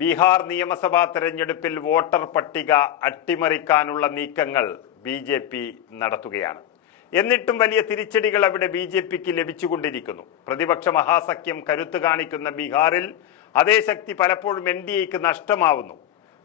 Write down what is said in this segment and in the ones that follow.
ബീഹാർ നിയമസഭാ തെരഞ്ഞെടുപ്പിൽ വോട്ടർ പട്ടിക അട്ടിമറിക്കാനുള്ള നീക്കങ്ങൾ ബി ജെ പി നടത്തുകയാണ്. എന്നിട്ടും വലിയ തിരിച്ചടികൾ അവിടെ ബി ജെ പിക്ക് ലഭിച്ചുകൊണ്ടിരിക്കുന്നു. പ്രതിപക്ഷ മഹാസഖ്യം കരുത്ത് കാണിക്കുന്ന ബീഹാറിൽ അതേ ശക്തി പലപ്പോഴും എൻ ഡി എക്ക് നഷ്ടമാവുന്നു.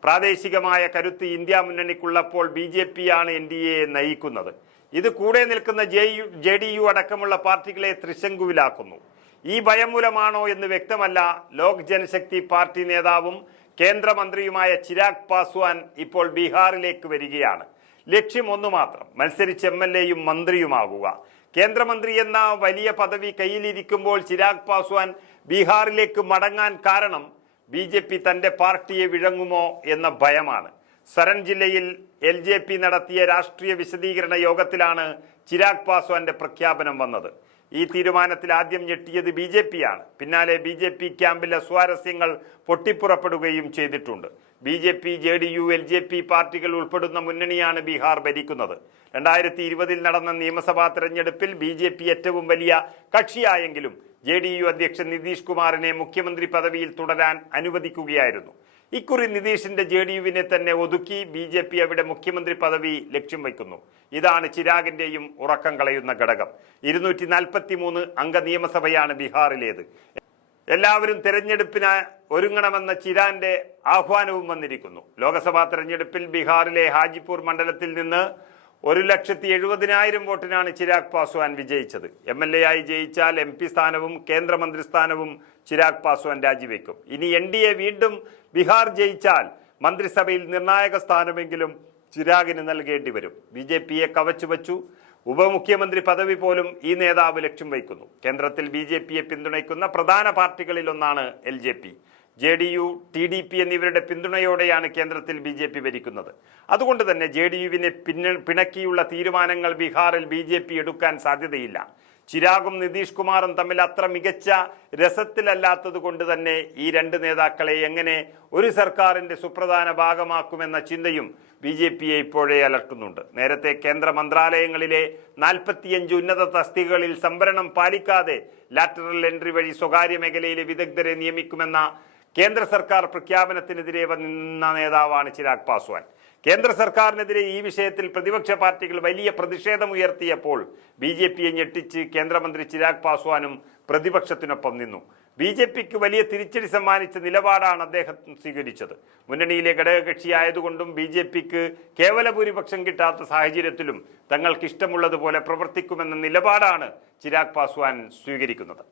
പ്രാദേശികമായ കരുത്ത് ഇന്ത്യ മുന്നണിക്കുള്ളപ്പോൾ ബി ജെ പി ആണ് എൻ ഡി എയെ നയിക്കുന്നത്. ഇത് കൂടെ നിൽക്കുന്ന J U J D U അടക്കമുള്ള പാർട്ടികളെ ത്രിശങ്കുവിലാക്കുന്നു ഈ ഭയം മൂലമാണോ എന്ന് വ്യക്തമല്ല. ലോക് ജനശക്തി പാർട്ടി നേതാവും കേന്ദ്രമന്ത്രിയുമായ ചിരാഗ് പാസ്വാൻ ഇപ്പോൾ ബീഹാറിലേക്ക് വരികയാണ്. ലക്ഷ്യം ഒന്നു മാത്രം മത്സരിച്ച് എം എൽ എയും മന്ത്രിയുമാകുക കേന്ദ്രമന്ത്രി എന്ന വലിയ പദവി കയ്യിലിരിക്കുമ്പോൾ ചിരാഗ് പാസ്വാൻ ബീഹാറിലേക്ക് മടങ്ങാൻ കാരണം ബി ജെ പി തന്റെ പാർട്ടിയെ വിഴങ്ങുമോ എന്ന ഭയമാണ്. സരൺ ജില്ലയിൽ എൽ ജെ പി നടത്തിയ രാഷ്ട്രീയ വിശദീകരണ യോഗത്തിലാണ് ചിരാഗ് പാസ്വാന്റെ പ്രഖ്യാപനം വന്നത്. ഈ തീരുമാനത്തിൽ ആദ്യം ഞെട്ടിയത് ബി ജെ പി ആണ് പിന്നാലെ ബി ജെ പി ക്യാമ്പിലെ സ്വാരസ്യങ്ങൾ പൊട്ടിപ്പുറപ്പെടുകയും ചെയ്തിട്ടുണ്ട്. B J P J D U L J P പാർട്ടികൾ ഉൾപ്പെടുന്ന മുന്നണിയാണ് ബീഹാർ ഭരിക്കുന്നത്. രണ്ടായിരത്തി ഇരുപതിൽ നടന്ന നിയമസഭാ തെരഞ്ഞെടുപ്പിൽ ബി ജെ പി ഏറ്റവും വലിയ കക്ഷിയായെങ്കിലും ജെ ഡി യു അധ്യക്ഷൻ നിതീഷ് കുമാറിനെ മുഖ്യമന്ത്രി പദവിയിൽ തുടരാൻ അനുവദിക്കുകയായിരുന്നു. ഇക്കുറി നിതീഷിന്റെ ജെ ഡി യുവിനെ തന്നെ ഒതുക്കി ബി ജെ പി അവിടെ മുഖ്യമന്ത്രി പദവി ലക്ഷ്യം വയ്ക്കുന്നു. ഇതാണ് ചിരാഗിന്റെയും ഉറക്കം കളയുന്ന ഘടകം. ഇരുന്നൂറ്റി നാൽപ്പത്തി മൂന്ന് അംഗ നിയമസഭയാണ് ബീഹാറിലേത്. എല്ലാവരും തെരഞ്ഞെടുപ്പിന് ഒരുങ്ങണമെന്ന ചിരാന്റെ ആഹ്വാനവും വന്നിരിക്കുന്നു. ലോക്സഭാ തെരഞ്ഞെടുപ്പിൽ ബീഹാറിലെ ഹാജിപൂർ മണ്ഡലത്തിൽ നിന്ന് ഒരു ലക്ഷത്തി എഴുപതിനായിരം വോട്ടിനാണ് ചിരാഗ് പാസ്വാൻ വിജയിച്ചത്. എം എൽ എ ആയി ജയിച്ചാൽ എം പി സ്ഥാനവും കേന്ദ്രമന്ത്രി സ്ഥാനവും ചിരാഗ് പാസ്വാൻ രാജിവെക്കും. ഇനി എൻ ഡി എ വീണ്ടും ബീഹാർ ജയിച്ചാൽ മന്ത്രിസഭയിൽ നിർണായക സ്ഥാനമെങ്കിലും ചിരാഗിന് നൽകേണ്ടി വരും. ബി ജെ പിയെ കവച്ചു വച്ചു. ഉപമുഖ്യമന്ത്രി പദവി പോലും ഈ നേതാവ് ലക്ഷ്യം വയ്ക്കുന്നു. കേന്ദ്രത്തിൽ ബി ജെ പിയെ പിന്തുണയ്ക്കുന്ന പ്രധാന പാർട്ടികളിലൊന്നാണ് L J P. J D U T D P എന്നിവരുടെ പിന്തുണയോടെയാണ് കേന്ദ്രത്തിൽ ബി ജെ പി ഭരിക്കുന്നത്. അതുകൊണ്ട് തന്നെ ജെ ഡി യുവിനെ പിന്ന പിണക്കിയുള്ള തീരുമാനങ്ങൾ ബീഹാറിൽ ബി ജെ പി എടുക്കാൻ സാധ്യതയില്ല. ചിരാഗും നിതീഷ് കുമാറും തമ്മിൽ അത്ര മികച്ച രസത്തിലല്ലാത്തത് കൊണ്ട് തന്നെ ഈ രണ്ട് നേതാക്കളെ എങ്ങനെ ഒരു സർക്കാരിന്റെ സുപ്രധാന ഭാഗമാക്കുമെന്ന ചിന്തയും ബി ജെ പിയെ ഇപ്പോഴേ അലട്ടുന്നുണ്ട്. നേരത്തെ കേന്ദ്ര മന്ത്രാലയങ്ങളിലെ നാൽപ്പത്തിയഞ്ച് ഉന്നത തസ്തികകളിൽ സംവരണം പാലിക്കാതെ ലാറ്ററൽ എൻട്രി വഴി സ്വകാര്യ മേഖലയിലെ വിദഗ്ധരെ നിയമിക്കുമെന്ന കേന്ദ്ര സർക്കാർ പ്രഖ്യാപനത്തിനെതിരെ വന്ന നേതാവാണ് ചിരാഗ് പാസ്വാൻ. കേന്ദ്ര സർക്കാരിനെതിരെ ഈ വിഷയത്തിൽ പ്രതിപക്ഷ പാർട്ടികൾ വലിയ പ്രതിഷേധമുയർത്തിയപ്പോൾ ബി ജെ പിയെ ഞെട്ടിച്ച് കേന്ദ്രമന്ത്രി ചിരാഗ് പാസ്വാനും പ്രതിപക്ഷത്തിനൊപ്പം നിന്നു. ബി ജെ പിക്ക് വലിയ തിരിച്ചടി സമ്മാനിച്ച നിലപാടാണ് അദ്ദേഹം സ്വീകരിച്ചത്. മുന്നണിയിലെ ഘടകകക്ഷിയായതുകൊണ്ടും ബി ജെ പിക്ക് കേവല ഭൂരിപക്ഷം കിട്ടാത്ത സാഹചര്യത്തിലും തങ്ങൾക്ക് ഇഷ്ടമുള്ളതുപോലെ പ്രവർത്തിക്കുമെന്ന നിലപാടാണ് ചിരാഗ് പാസ്വാൻ സ്വീകരിക്കുന്നത്.